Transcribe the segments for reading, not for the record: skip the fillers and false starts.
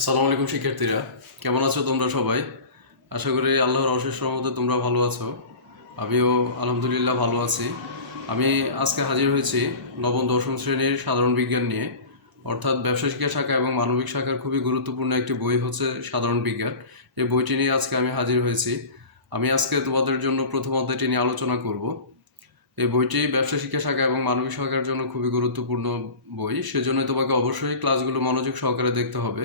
আসসালামু আলাইকুম শিক্ষার্থীরা, কেমন আছো তোমরা সবাই? আশা করি আল্লাহর অশেষ রহমতে তোমরা ভালো আছো। আমিও আলহামদুলিল্লাহ ভালো আছি। আমি আজকে হাজির হয়েছি নবম দশম শ্রেণীর সাধারণ বিজ্ঞান নিয়ে, অর্থাৎ ব্যবসা শিক্ষা শাখা এবং মানবিক শাখার খুবই গুরুত্বপূর্ণ একটি বই হচ্ছে সাধারণ বিজ্ঞান। এই বইটি নিয়ে আজকে আমি হাজির হয়েছি। আমি আজকে তোমাদের জন্য প্রথম অধ্যায়টি নিয়ে আলোচনা করব। এই বইটি ব্যবসা শিক্ষা শাখা এবং মানবিক শাখার জন্য খুবই গুরুত্বপূর্ণ বই, সেজন্য তোমাকে অবশ্যই ক্লাসগুলো মনোযোগ সহকারে দেখতে হবে।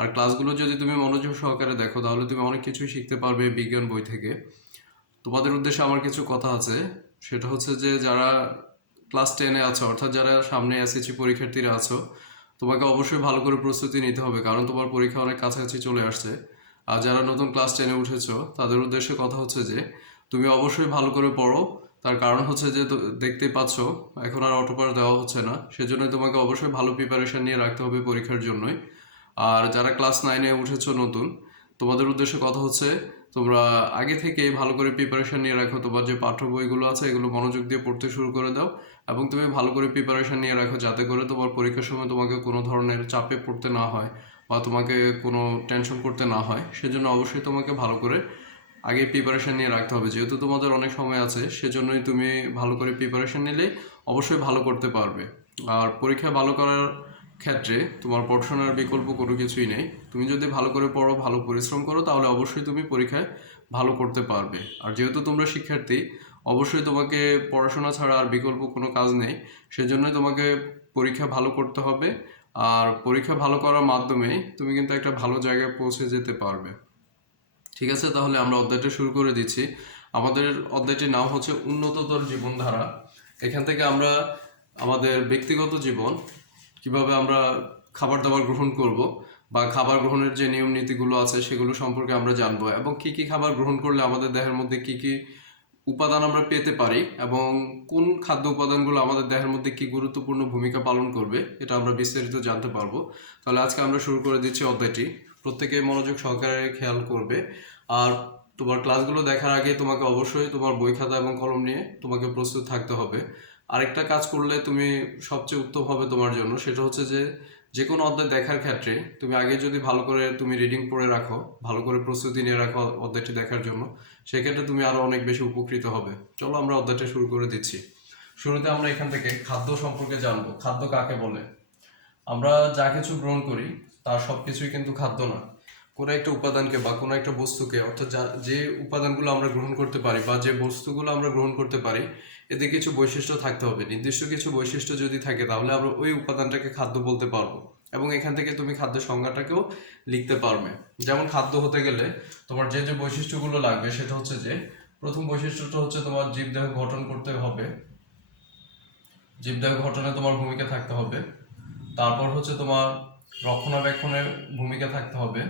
আর ক্লাসগুলো যদি তুমি মনোযোগ সহকারে দেখো তাহলে তুমি অনেক কিছুই শিখতে পারবে বিজ্ঞান বই থেকে। তোমাদের উদ্দেশ্যে আমার কিছু কথা আছে, সেটা হচ্ছে যে যারা ক্লাস 10-এ আছো, অর্থাৎ যারা সামনে এসএসসি পরীক্ষার্থীরা আছো, তোমাকে অবশ্যই ভালো করে প্রস্তুতি নিতে হবে, কারণ তোমার পরীক্ষা অনেক কাছাকাছি চলে আসছে। আর যারা নতুন ক্লাস 10-এ উঠেছো তাদের উদ্দেশ্যে কথা হচ্ছে যে তুমি অবশ্যই ভালো করে পড়ো। তার কারণ হচ্ছে যে দেখতেই পাচ্ছ এখন আর অটোপাস দেওয়া হচ্ছে না, সেজন্য তোমাকে অবশ্যই ভালো প্রিপারেশন নিয়ে রাখতে হবে পরীক্ষার জন্যই। আর যারা ক্লাস 9-এ উঠেছো নতুন, তোমাদের উদ্দেশ্যে কথা হচ্ছে তোমরা আগে থেকে ভালো করে প্রিপারেশন নিয়ে রাখো। তোমার যে পাঠ্য বইগুলো আছে এগুলো মনোযোগ দিয়ে পড়তে শুরু করে দাও, এবং তুমি ভালো করে প্রিপারেশন নিয়ে রাখো যাতে করে তোমার পরীক্ষার সময় তোমাকে কোনো ধরনের চাপে পড়তে না হয় বা তোমাকে কোনো টেনশন করতে না হয়। সেজন্য অবশ্যই তোমাকে ভালো করে আগে প্রিপারেশন নিয়ে রাখতে হবে। যেহেতু তোমাদের অনেক সময় আছে, সেজন্যই তুমি ভালো করে প্রিপারেশন নিলে অবশ্যই ভালো করতে পারবে। আর পরীক্ষা ভালো করার ক্ষেত্রে তোমার পড়াশোনার বিকল্প কোনো কিছুই নেই। তুমি যদি ভালো করে পড়ো, ভালো পরিশ্রম করো, তাহলে অবশ্যই তুমি পরীক্ষায় ভালো করতে পারবে। আর যেহেতু তোমরা শিক্ষার্থী, অবশ্যই তোমাকে পড়াশোনা ছাড়া আর বিকল্প কোনো কাজ নেই, সেজন্যই তোমাকে পরীক্ষা ভালো করতে হবে। আর পরীক্ষা ভালো করার মাধ্যমে তুমি কিন্তু একটা ভালো জায়গায় পৌঁছে যেতে পারবে। ঠিক আছে, তাহলে আমরা অধ্যায়টা শুরু করে দিচ্ছি। আমাদের অধ্যায়টির নাম হচ্ছে উন্নততর জীবনধারা। এখান থেকে আমরা আমাদের ব্যক্তিগত জীবন, কিভাবে আমরা খাবার দাবার গ্রহণ করব বা খাবার গ্রহণের যে নিয়ম নীতিগুলো আছে সেগুলো সম্পর্কে আমরা জানবো, এবং কি কি খাবার গ্রহণ করলে আমাদের দেহের মধ্যে কি কি উপাদান আমরা পেতে পারি এবং কোন খাদ্য উপাদানগুলো আমাদের দেহের মধ্যে কি গুরুত্বপূর্ণ ভূমিকা পালন করবে, এটা আমরা বিস্তারিত জানতে পারবো। তাহলে আজকে আমরা শুরু করে দিচ্ছি অধ্যায়টি। প্রত্যেকে মনোযোগ সহকারে খেয়াল করবে। আর তোমার ক্লাসগুলো দেখার আগে তোমাকে অবশ্যই তোমার বই খাতা এবং কলম নিয়ে তোমাকে প্রস্তুত থাকতে হবে। আরেকটা কাজ করলে তুমি সবচেয়ে উত্তম হবে তোমার জন্য, সেটা হচ্ছে যে যে কোনো অধ্যায় দেখার ক্ষেত্রে তুমি আগে যদি ভালো করে তুমি রিডিং পড়ে রাখো, ভালো করে প্রস্তুতি নিয়ে রাখো অধ্যায়টি দেখার জন্য, সেক্ষেত্রে তুমি আরো অনেক বেশি উপকৃত হবে। চলো আমরা অধ্যায়টা শুরু করে দিচ্ছি। শুরুতে আমরা এখান থেকে খাদ্য সম্পর্কে জানবো। খাদ্য কাকে বলে? আমরা যা কিছু গ্রহণ করি তার সবকিছুই কিন্তু খাদ্য না। কোনো একটা উপাদানকে বা কোনো একটা বস্তুকে, অর্থাৎ যে উপাদানগুলো আমরা গ্রহণ করতে পারি বা যে বস্তুগুলো আমরা গ্রহণ করতে পারি, এতে কিছু বৈশিষ্ট্য থাকতে হবে। নির্দিষ্ট কিছু বৈশিষ্ট্য যদি থাকে তাহলে আমরা ওই উপাদানটাকে খাদ্য বলতে পারবো, এবং এখান থেকে তুমি খাদ্য সংজ্ঞাটাকেও লিখতে পারবে। যেমন খাদ্য হতে গেলে তোমার যে যে বৈশিষ্ট্যগুলো লাগবে সেটা হচ্ছে যে প্রথম বৈশিষ্ট্যটা হচ্ছে তোমার জীবদেহ গঠন করতে হবে, জীবদেহ গঠনে তোমার ভূমিকা থাকতে হবে। তারপর হচ্ছে তোমার রক্ষণাবেক্ষণের ভূমিকা থাকতে হবে,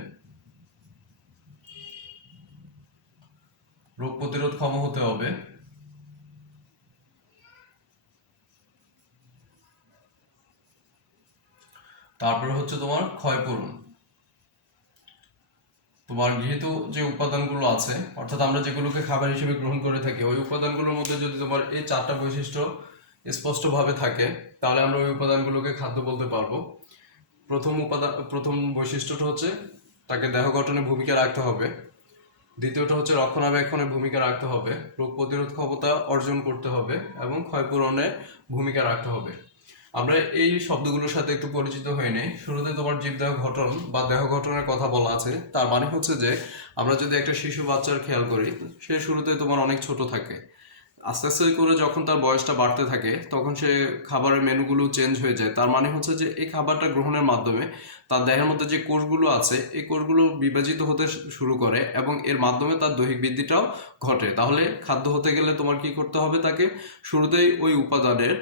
রোগ প্রতিরোধ ক্ষম হতে হবে, তারপরে হচ্ছে তোমার ক্ষয়পূরণ। তোমার গৃহীত যে উপাদানগুলো আছে, অর্থাৎ আমরা যেগুলোকে খাবার হিসেবে গ্রহণ করে থাকি, ওই উপাদানগুলোর মধ্যে যদি তোমার এই চারটা বৈশিষ্ট্য স্পষ্টভাবে থাকে তাহলে আমরা ওই উপাদানগুলোকে খাদ্য বলতে পারবো। প্রথম বৈশিষ্ট্যটা হচ্ছে তাকে দেহ গঠনে ভূমিকা রাখতে হবে। দ্বিতীয়টা হচ্ছে রক্ষণাবেক্ষণের ভূমিকা রাখতে হবে, রোগ প্রতিরোধ ক্ষমতা অর্জন করতে হবে, এবং ক্ষয়পূরণে ভূমিকা রাখতে হবে। আমরা এই শব্দগুলোর সাথে একটু পরিচিত হয়ে নেই। শুরুতে তোমার জীবদেহ গঠন বা দেহ গঠনের কথা বলা আছে, তার মানে হচ্ছে যে আমরা যদি একটা শিশু বাচ্চার খেয়াল করি, সে শুরুতে তোমার অনেক ছোট থাকে। আস্তে আস্তে করে যখন তার বয়সটা বাড়তে থাকে তখন সে খাবারের মেনুগুলো চেঞ্জ হয়ে যায়। তার মানে হচ্ছে যে এই খাবারটা গ্রহণের মাধ্যমে তার দেহের মধ্যে যে কোষগুলো আছে এই কোষগুলো বিভাজিত হতে শুরু করে, এবং এর মাধ্যমে তার দৈহিক বৃদ্ধিটাও ঘটে। তাহলে খাদ্য হতে গেলে তোমার কি করতে হবে? তাকে শুরুতেই ওই উপাদানের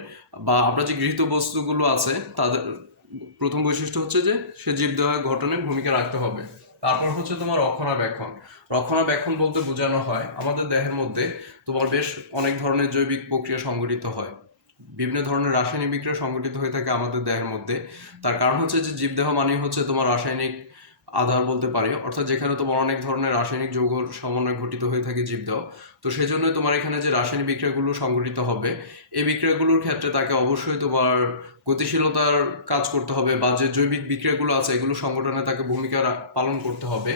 বা আমরা যে গৃহীত বস্তুগুলো আছে তাদের প্রথম বৈশিষ্ট্য হচ্ছে যে সে জীবদেহ গঠনে ভূমিকা রাখতে হবে। তারপর হচ্ছে তোমার রক্ষণাবেক্ষণ। রক্ষণাবেক্ষণ বলতে বোঝানো হয় আমাদের দেহের মধ্যে তোমার বেশ অনেক ধরনের জৈবিক প্রক্রিয়া সংঘটিত হয়, বিভিন্ন ধরনের রাসায়নিক বিক্রিয়া সংঘটিত হয়ে থাকে আমাদের দেহের মধ্যে। তার কারণ হচ্ছে যে জীবদেহ মানেই হচ্ছে তোমার রাসায়নিক আধার বলতে পারি, অর্থাৎ যেখানে তোমার অনেক ধরনের রাসায়নিক যৌগ সমন্বয়ে ঘটিত হয়ে থাকে জীবদেহ। তো সেই জন্য তোমার এখানে যে রাসায়নিক বিক্রিয়াগুলো সংঘটিত হবে, এই বিক্রিয়াগুলোর ক্ষেত্রে তাকে অবশ্যই তোমার গতিশীলতার কাজ করতে হবে, বা যে জৈবিক বিক্রিয়াগুলো আছে এগুলো সংগঠনে তাকে ভূমিকা পালন করতে হবে।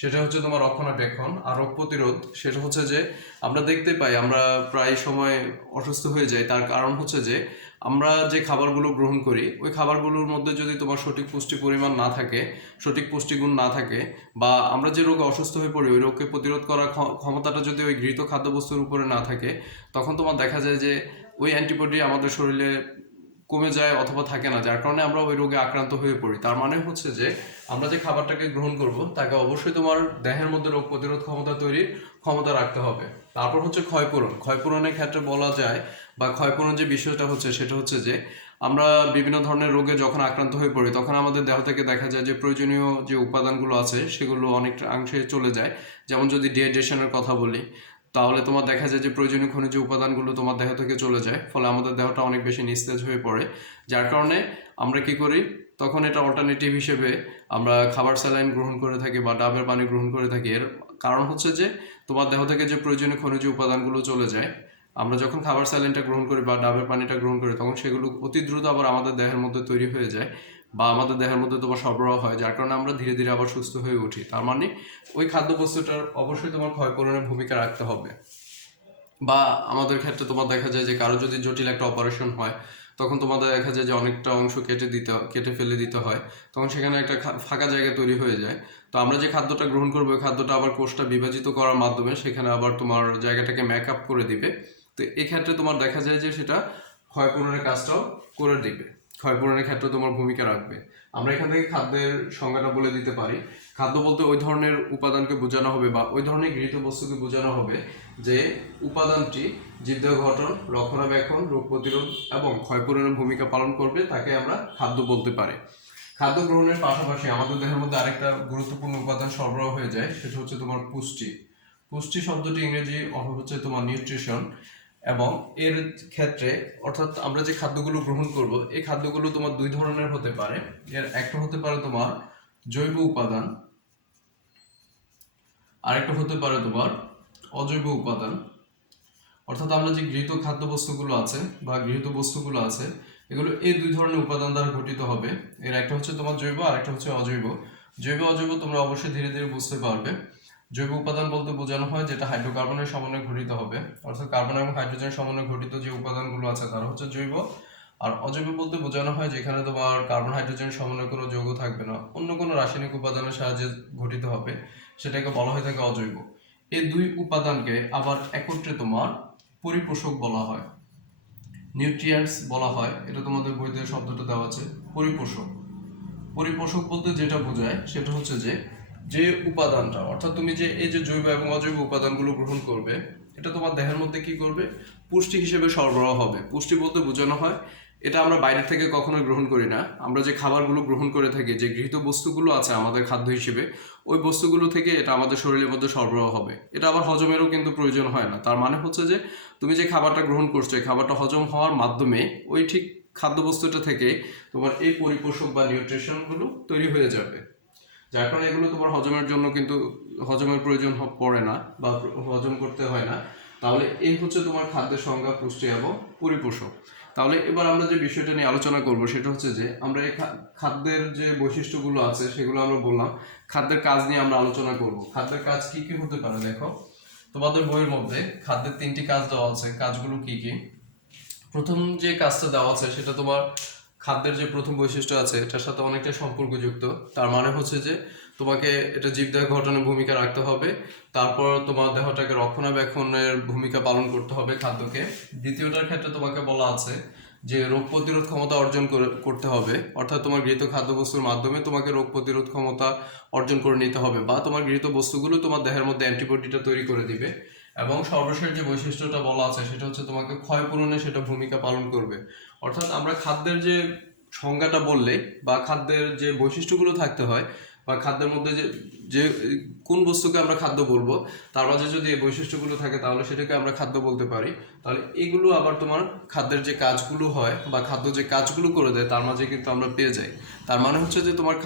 সেটা হচ্ছে তোমার রক্ষণাবেক্ষণ। আর রোগ প্রতিরোধ, সেটা হচ্ছে যে আমরা দেখতে পাই আমরা প্রায় সময় অসুস্থ হয়ে যাই, তার কারণ হচ্ছে যে আমরা যে খাবারগুলো গ্রহণ করি ওই খাবারগুলোর মধ্যে যদি তোমার সঠিক পুষ্টি পরিমাণ না থাকে, সঠিক পুষ্টিগুণ না থাকে, বা আমরা যে রোগে অসুস্থ হয়ে পড়ি ওই রোগকে প্রতিরোধ করার ক্ষমতাটা যদি ওই গৃহীত খাদ্যবস্তুর উপরে না থাকে, তখন তোমার দেখা যায় যে ওই অ্যান্টিবডি আমাদের শরীরে কমে যায় অথবা থাকে না, যার কারণে আমরা ওই রোগে আক্রান্ত হয়ে পড়ি। তার মানে হচ্ছে যে আমরা যে খাবারটাকে গ্রহণ করব তাকে অবশ্যই তোমার দেহের মধ্যে রোগ প্রতিরোধ ক্ষমতা তৈরির ক্ষমতা রাখতে হবে। তারপর হচ্ছে ক্ষয়পূরণ। ক্ষয়পূরণের ক্ষেত্রে বলা যায়, বা ক্ষয়পূরণ যে বিষয়টা হচ্ছে সেটা হচ্ছে যে আমরা বিভিন্ন ধরনের রোগে যখন আক্রান্ত হয়ে পড়ি তখন আমাদের দেহ থেকে দেখা যায় যে প্রয়োজনীয় যে উপাদানগুলো আছে সেগুলো অনেক অংশে চলে যায়। যেমন যদি ডিহাইড্রেশনের কথা বলি, তাহলে তোমার দেখা যায় যে প্রয়োজনীয় খনিজ উপাদানগুলো তোমার দেহ থেকে চলে যায়, ফলে আমাদের দেহটা অনেক বেশি নিস্তেজ হয়ে পড়ে। যার কারণে আমরা কি করি, তখন এটা অল্টারনেটিভ হিসেবে আমরা খাবার স্যালাইন গ্রহণ করে থাকি বা ডাবের পানি গ্রহণ করে থাকি। এর কারণ হচ্ছে যে তোমার দেহ থেকে যে প্রয়োজনীয় খনিজ উপাদানগুলো চলে যায়, আমরা যখন খাবার স্যালাইনটা গ্রহণ করি বা ডাবের পানিটা গ্রহণ করি তখন সেগুলো অতি দ্রুত আবার আমাদের দেহের মধ্যে তৈরি হয়ে যায়, বা আমাদের দেহের মধ্যে তোমার সরবরাহ হয়, যার কারণে আমরা ধীরে ধীরে আবার সুস্থ হয়ে উঠি। তার মানে ওই খাদ্যবস্তুটার অবশ্যই তোমার ক্ষয়পূরণের ভূমিকা রাখতে হবে। বা আমাদের ক্ষেত্রে তোমার দেখা যায় যে কারো যদি জটিল একটা অপারেশন হয়, তখন তোমাদের দেখা যায় যে অনেকটা অংশ কেটে ফেলে দিতে হয়, তখন সেখানে একটা ফাঁকা জায়গা তৈরি হয়ে যায়। তো আমরা যে খাদ্যটা গ্রহণ করবো ওই খাদ্যটা আবার কোষটা বিভাজিত করার মাধ্যমে সেখানে আবার তোমার জায়গাটাকে মেক আপ করে দিবে। তো এক্ষেত্রে তোমার দেখা যায় যে সেটা ক্ষয়পূরণের কাজটাও করে দিবে, ক্ষয়পূরণের ক্ষেত্রে তোমার ভূমিকা রাখবে। আমরা এখান থেকে খাদ্যের সংজ্ঞাটা বলে দিতে পারি। খাদ্য বলতে ওই ধরনের উপাদানকে বোঝানো হবে বা ওই ধরনের গৃহীত বস্তুকে বোঝানো হবে যে উপাদানটি জীবদেহ গঠন, রক্ষণাবেক্ষণ, রোগ প্রতিরোধ এবং ক্ষয়পূরণের ভূমিকা পালন করবে, তাকে আমরা খাদ্য বলতে পারি। খাদ্য গ্রহণের পাশাপাশি আমাদের দেহের মধ্যে আরেকটা গুরুত্বপূর্ণ উপাদান সরবরাহ হয়ে যায়, সেটা হচ্ছে তোমার পুষ্টি। পুষ্টি শব্দটি ইংরেজি অর্থ হচ্ছে তোমার নিউট্রিশন, এবং এর ক্ষেত্রে অর্থাৎ আমরা যে খাদ্যগুলো গ্রহণ করব এই খাদ্যগুলো তোমার দুই ধরনের হতে পারে। এর একটা হতে পারে তোমার জৈব উপাদান, আরেকটা হতে পারে তোমার অজৈব উপাদান। অর্থাৎ আমরা যে গৃহীত খাদ্যবস্তুগুলো আছে বা গৃহীত বস্তুগুলো আছে এগুলো এই দুই ধরনের উপাদান দ্বারা গঠিত হবে। এর একটা হচ্ছে তোমার জৈব, আর একটা হচ্ছে অজৈব। জৈব অজৈব তোমরা অবশ্যই ধীরে ধীরে বুঝতে পারবে। জৈব উপাদান বলতে বোঝানো হয় যেটা হাইড্রোকার্বনের সমন্বয়ে গঠিত হবে, অর্থাৎ কার্বন এবং হাইড্রোজেন সমন্বয়ে গঠিত যে উপাদানগুলো আছে তারা হচ্ছে জৈব। আর অজৈব বলতে বোঝানো হয় যেখানে তোমার কার্বন হাইড্রোজেন সমন্বয়ে কোনো যৌগ থাকবে না, অন্য কোনো রাসায়নিক উপাদানের সাহায্যে গঠিত হবে, সেটাকে বলা হয়ে থাকে অজৈব। এই দুই উপাদানকে আবার একত্রে তোমার পরিপোষক বলা হয়, নিউট্রিয়েন্টস বলা হয়। এটা তোমাদের বইতে শব্দটা দেওয়া আছে, পরিপোষক। পরিপোষক বলতে যেটা বোঝায় সেটা হচ্ছে যে যে উপাদানটা, অর্থাৎ তুমি যে এই যে জৈব এবং অজৈব উপাদানগুলো গ্রহণ করবে এটা তোমার দেহের মধ্যে কি করবে, পুষ্টি হিসেবে সরবরাহ হবে। পুষ্টি বলতে বোঝানো হয় এটা আমরা বাইরে থেকে কখনোই গ্রহণ করি না, আমরা যে খাবারগুলো গ্রহণ করে থাকি, যে গৃহীত বস্তুগুলো আছে আমাদের খাদ্য হিসেবে, ওই বস্তুগুলো থেকে এটা আমাদের শরীরের মধ্যে সরবরাহ হবে। এটা আবার হজমেরও কিন্তু প্রয়োজন হয় না। তার মানে হচ্ছে যে তুমি যে খাবারটা গ্রহণ করছো এই খাবারটা হজম হওয়ার মাধ্যমে ওই ঠিক খাদ্যবস্তুটা থেকে তোমার এই পরিপোষক বা নিউট্রিশনগুলো তৈরি হয়ে যাবে, যার কারণে এগুলো তোমার হজমের জন্য কিন্তু হজমের প্রয়োজন পড়ে না বা হজম করতে হয় না। তাহলে এই হচ্ছে তোমার খাদ্যের সংজ্ঞা, পুষ্টি এবং পরিপোষক। তাহলে এবার আমরা যে বিষয়টা নিয়ে আলোচনা করব সেটা হচ্ছে যে আমরা এই খাদ্যের যে বৈশিষ্ট্যগুলো আছে সেগুলো আমরা বললাম, খাদ্যের কাজ নিয়ে আমরা আলোচনা করব। খাদ্যের কাজ কি কি হতে পারে দেখো, তোমাদের বইয়ের মধ্যে খাদ্যের 3টি কাজ দেওয়া আছে। কাজগুলো কি কি? প্রথম যে কাজটা দেওয়া আছে সেটা তোমার খাদ্যের যে প্রথম বৈশিষ্ট্য আছে এটার সাথে অনেকটা সম্পর্কযুক্ত। তার মানে হচ্ছে যে তোমাকে এটা জীবদেহ গঠনের ভূমিকা রাখতে হবে, তারপর তোমার দেহটাকে রক্ষণাবেক্ষণের ভূমিকা পালন করতে হবে খাদ্যকে। দ্বিতীয়টার ক্ষেত্রে তোমাকে বলা আছে যে রোগ প্রতিরোধ ক্ষমতা অর্জন করতে হবে, অর্থাৎ তোমার গৃহীত খাদ্যবস্তুর মাধ্যমে তোমাকে রোগ প্রতিরোধ ক্ষমতা অর্জন করে নিতে হবে, বা তোমার গৃহীত বস্তুগুলো তোমার দেহের মধ্যে অ্যান্টিবডিটা তৈরি করে দিবে। এবং সর্বশেষ যে বৈশিষ্ট্যটা বলা আছে সেটা হচ্ছে তোমাকে ক্ষয়পূরণে সেটা ভূমিকা পালন করবে। অর্থাৎ আমরা খাদ্যের যে সংজ্ঞাটা বললে বা খাদ্যের যে বৈশিষ্ট্যগুলো থাকতে হয় বা খাদ্যের মধ্যে যে যে কোন বস্তুকে আমরা খাদ্য বলবো তার মাঝে যদি এই বৈশিষ্ট্যগুলো থাকে তাহলে সেটাকে আমরা খাদ্য বলতে পারি। তাহলে এগুলো আবার তোমার খাদ্যের যে কাজগুলো হয় বা খাদ্য যে কাজগুলো করে দেয় তার মাঝে কিন্তু আমরা পেয়ে যাই। তার মানে হচ্ছে যে তোমার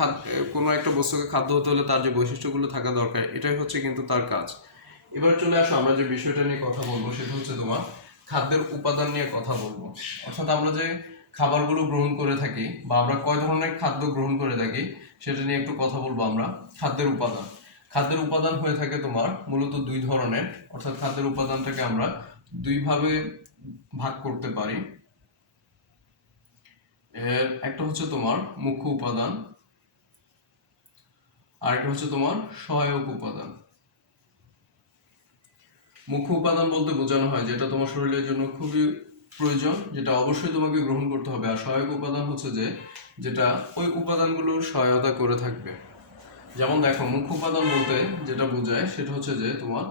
কোনো একটা বস্তুকে খাদ্য হতে হলে তার যে বৈশিষ্ট্যগুলো থাকা দরকার এটাই হচ্ছে কিন্তু তার কাজ। এবার চলে আসো আমরা যে বিষয়টা নিয়ে কথা বলবো সেটা হচ্ছে তোমার খাদ্যের উপাদান নিয়ে কথা বলবো। অর্থাৎ আমরা যে খাবারগুলো গ্রহণ করে থাকি বা আমরা কয় ধরনের খাদ্য গ্রহণ করে থাকি সেটা নিয়ে একটু কথা বলবো আমরা। খাদ্যের উপাদান হয়ে থাকে তোমার মূলত দুই ধরনের, অর্থাৎ খাদ্যের উপাদানটাকে আমরা দুইভাবে ভাগ করতে পারি। এর একটা হচ্ছে তোমার মুখ্য উপাদান আর একটা হচ্ছে তোমার সহায়ক উপাদান। মুখ্য উপাদান বলতে বোঝানো হয় যেটা তোমার শরীরের জন্য খুবই প্রয়োজন, যেটা অবশ্যই তোমাকে গ্রহণ করতে হবে। আর সহায়ক উপাদান হচ্ছে যেটা ওই উপাদানগুলোর সহায়তা করে থাকবে। যেমন দেখো, মুখ্য উপাদান বলতে যেটা বোঝায় সেটা হচ্ছে যে তোমার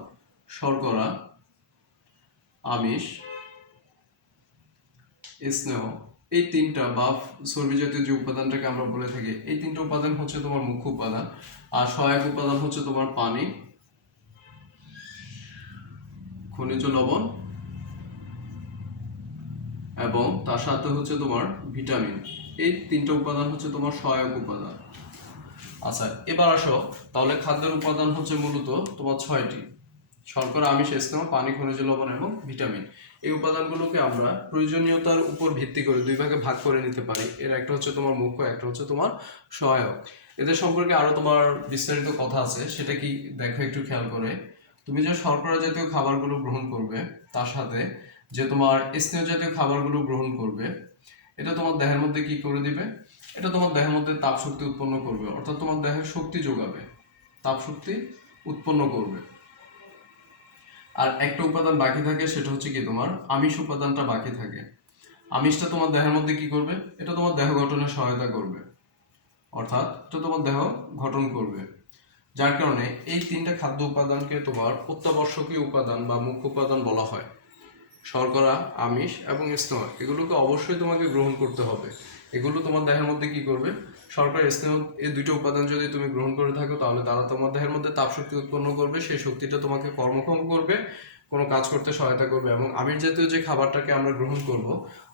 শর্করা, আমিষ, স্নেহ, এই তিনটা বা চর্বি জাতীয় যে উপাদানটাকে আমরা বলে থাকি, এই তিনটা উপাদান হচ্ছে তোমার মুখ্য উপাদান। আর সহায়ক উপাদান হচ্ছে তোমার পানি, খনিজ লবণ এবং তার সাথে হচ্ছে তোমার ভিটামিন। এই তিনটা উপাদান হচ্ছে তোমার সহায়ক উপাদান। আচ্ছা, এবার আসো তাহলে খাদ্যের উপাদান হচ্ছে মূলত তোমার 6টি: শর্করা, আমিষ, স্নেহ, পানি, খনিজ লবণ এবং ভিটামিন। এই উপাদানগুলোকে আমরা প্রয়োজনীয়তার উপর ভিত্তি করে দুই ভাগে ভাগ করে নিতে পারি। এর একটা হচ্ছে তোমার মুখ্য, একটা হচ্ছে তোমার সহায়ক। এদের সম্পর্কে আরো তোমার বিস্তারিত কথা আছে, সেটা কি দেখো একটু খেয়াল করে। তুমি যে শর্করা জাতীয় খাবারগুলো গ্রহণ করবে তার সাথে যে তোমার স্নেহ জাতীয় খাবারগুলো গ্রহণ করবে, এটা তোমার দেহের মধ্যে কি করে দিবে? এটা তোমার দেহের মধ্যে তাপ শক্তি উৎপন্ন করবে, অর্থাৎ তোমার দেহে শক্তি যোগাবে, তাপ শক্তি উৎপন্ন করবে। আর একটা উপাদান বাকি থাকে, সেটা হচ্ছে কি তোমার আমিষ উপাদানটা বাকি থাকে। আমিষটা তোমার দেহের মধ্যে কি করবে? এটা তোমার দেহ গঠনে সহায়তা করবে, অর্থাৎ এটা তোমার দেহ গঠন করবে। যার কারণে এই তিনটা খাদ্য উপাদানকে তোমার অত্যাবশ্যকীয় উপাদান বা মুখ্য উপাদান বলা হয়। শর্করা, আমিষ এবং স্নেহ, এগুলোকে অবশ্যই তোমাকে গ্রহণ করতে হবে। এগুলো তোমার দেহের মধ্যে কি করবে? শর্করা, স্নেহ, এই দুটো উপাদান যদি তুমি গ্রহণ করে থাকো তাহলে তারা তোমার দেহের মধ্যে তাপ শক্তি উৎপন্ন করবে, সেই শক্তিটা তোমাকে কর্মক্ষম করবে, কোনো কাজ করতে সহায়তা করবে। এবং আমিষ জাতীয় যে খাবারটাকে আমরা গ্রহণ করব,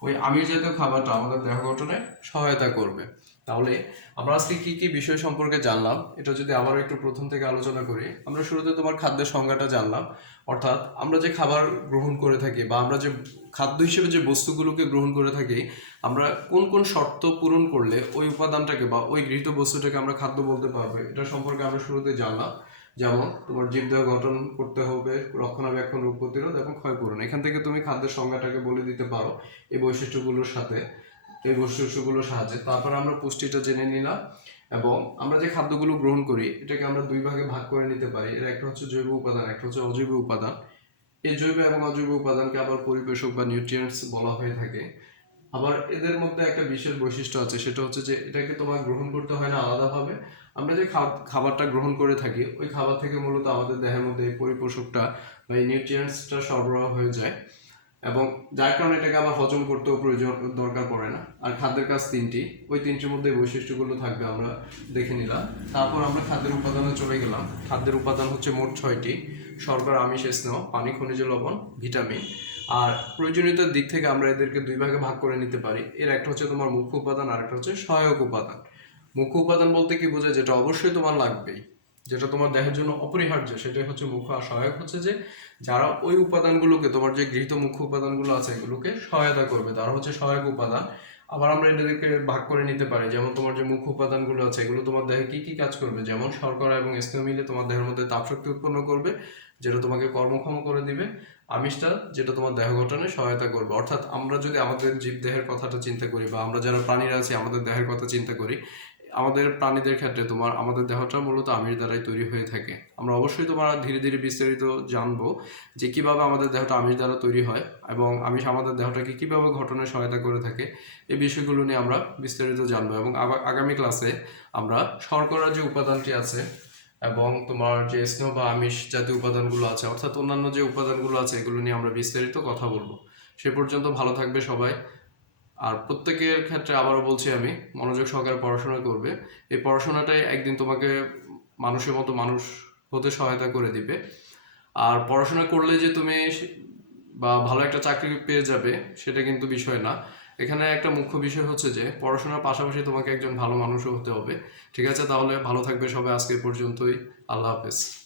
ওই আমিষ জাতীয় খাবারটা আমাদের দেহ গঠনে সহায়তা করবে। তাহলে আমরা আজকে কি কি বিষয় সম্পর্কে জানলাম, এটা যদি আবার একটু প্রথম থেকে আলোচনা করি। আমরা শুরুতে তোমার খাদ্যের সংজ্ঞাটা জানলাম, অর্থাৎ আমরা যে খাবার গ্রহণ করে থাকি বা আমরা যে খাদ্য হিসেবে যে বস্তুগুলোকে গ্রহণ করে থাকি, আমরা কোন কোন শর্ত পূরণ করলে ওই উপাদানটাকে বা ওই গৃহীত বস্তুটাকে আমরা খাদ্য বলতে পারবো, এটা সম্পর্কে আমরা শুরুতে জানলাম। যেমন তোমার জীবদেহ গঠন করতে হবে, রক্ষণাবেক্ষণ, রোগ প্রতিরোধ এবং ক্ষয়পূরণ। এখান থেকে তুমি খাদ্যের সংজ্ঞাটাকে বলে দিতে পারো এই বৈশিষ্ট্যগুলোর সাথে, এই বৈশিষ্ট্যগুলোর সাহায্যে। তারপর আমরা পুষ্টিটা জেনে নিলাম এবং আমরা যে খাদ্যগুলো গ্রহণ করি এটাকে আমরা দুই ভাগে ভাগ করে নিতে পারি। এর একটা হচ্ছে জৈব উপাদান, একটা হচ্ছে অজৈব উপাদান। এই জৈব এবং অজৈব উপাদানকে আবার পরিপোষক বা নিউট্রিয়েন্টস বলা হয়ে থাকে। আবার এদের মধ্যে একটা বিশেষ বৈশিষ্ট্য আছে, সেটা হচ্ছে যে এটাকে তোমার গ্রহণ করতে হয় না আলাদাভাবে। আমরা যে খাবারটা গ্রহণ করে থাকি ওই খাবার থেকে মূলত আমাদের দেহের মধ্যে এই পরিপোষকটা বা এই নিউট্রিয়েন্টসটা সরবরাহ হয়ে যায়, এবং যার কারণে এটাকে আবার হজম করতেও প্রয়োজন দরকার পড়ে না। আর খাদ্যের কাজ তিনটি, ওই তিনটির মধ্যে বৈশিষ্ট্যগুলো থাকবে আমরা দেখে নিলাম। তারপর আমরা খাদ্যের উপাদানে চলে গেলাম। খাদ্যের উপাদান হচ্ছে মোট 6টি: শর্করা, আমিষ, স্নেহ, পানি, খনিজ লবণ, ভিটামিন। আর প্রয়োজনীয়তার দিক থেকে আমরা এদেরকে দুই ভাগে ভাগ করে নিতে পারি। এর একটা হচ্ছে তোমার মুখ্য উপাদান আর একটা হচ্ছে সহায়ক উপাদান। মুখ্য উপাদান বলতে কি বোঝায়? যেটা অবশ্যই তোমার লাগবেই, যেটা তোমার দেহের জন্য অপরিহার্য, সেটাই হচ্ছে মুখ্য। আর সহায়ক হচ্ছে যে যারা ওই উপাদানগুলোকে, তোমার যে গৃহীত মুখ্য উপাদানগুলো আছে এগুলোকে সহায়তা করবে, তারা হচ্ছে সহায়ক উপাদান। আবার আমরা এটাকে ভাগ করে নিতে পারি, যেমন তোমার যে মুখ্য উপাদানগুলো আছে এগুলো তোমার দেহে কি কি কাজ করবে, যেমন শর্করা এবং স্নেহ মিলে তোমার দেহের মধ্যে তাপশক্তি উৎপন্ন করবে, যেটা তোমাকে কর্মক্ষম করে দিবে। আমিষটা যেটা তোমার দেহ গঠনে সহায়তা করবে। অর্থাৎ আমরা যদি আমাদের জীব দেহের কথাটা চিন্তা করি বা আমরা যারা প্রাণীরা আছি আমাদের দেহের কথা চিন্তা করি, আমাদের প্রাণীদের ক্ষেত্রে তোমার আমাদের দেহটা মূলত আমিষ দ্বারাই তৈরি হয়ে থাকে। আমরা অবশ্যই তোমার ধীরে ধীরে বিস্তারিত জানবো যে কিভাবে আমাদের দেহটা আমিষ দ্বারা তৈরি হয় এবং আমিষ আমাদের দেহটাকে কিভাবে গঠনে সহায়তা করে থাকে, এই বিষয়গুলো নিয়ে আমরা বিস্তারিত জানবো। এবং আগামী ক্লাসে আমরা শর্করার যে উপাদানটি আছে এবং তোমার যে স্নেহ বা আমিষ জাতীয় উপাদানগুলো আছে, অর্থাৎ অন্যান্য যে উপাদানগুলো আছে, এগুলো নিয়ে আমরা বিস্তারিত কথা বলবো। সে পর্যন্ত ভালো থাকবে সবাই। আর প্রত্যেকের ক্ষেত্রে আবারও বলছি, আমি মনোযোগ সহকারে পড়াশোনা করবে। এই পড়াশোনাটাই একদিন তোমাকে মানুষের মতো মানুষ হতে সহায়তা করে দিবে। আর পড়াশোনা করলে যে তুমি বা ভালো একটা চাকরি পেয়ে যাবে সেটা কিন্তু বিষয় না। এখানে একটা মুখ্য বিষয় হচ্ছে যে পড়াশোনার পাশাপাশি তোমাকে একজন ভালো মানুষও হতে হবে। ঠিক আছে, তাহলে ভালো থাকবে সবাই। আজকে পর্যন্তই। আল্লাহ হাফেজ।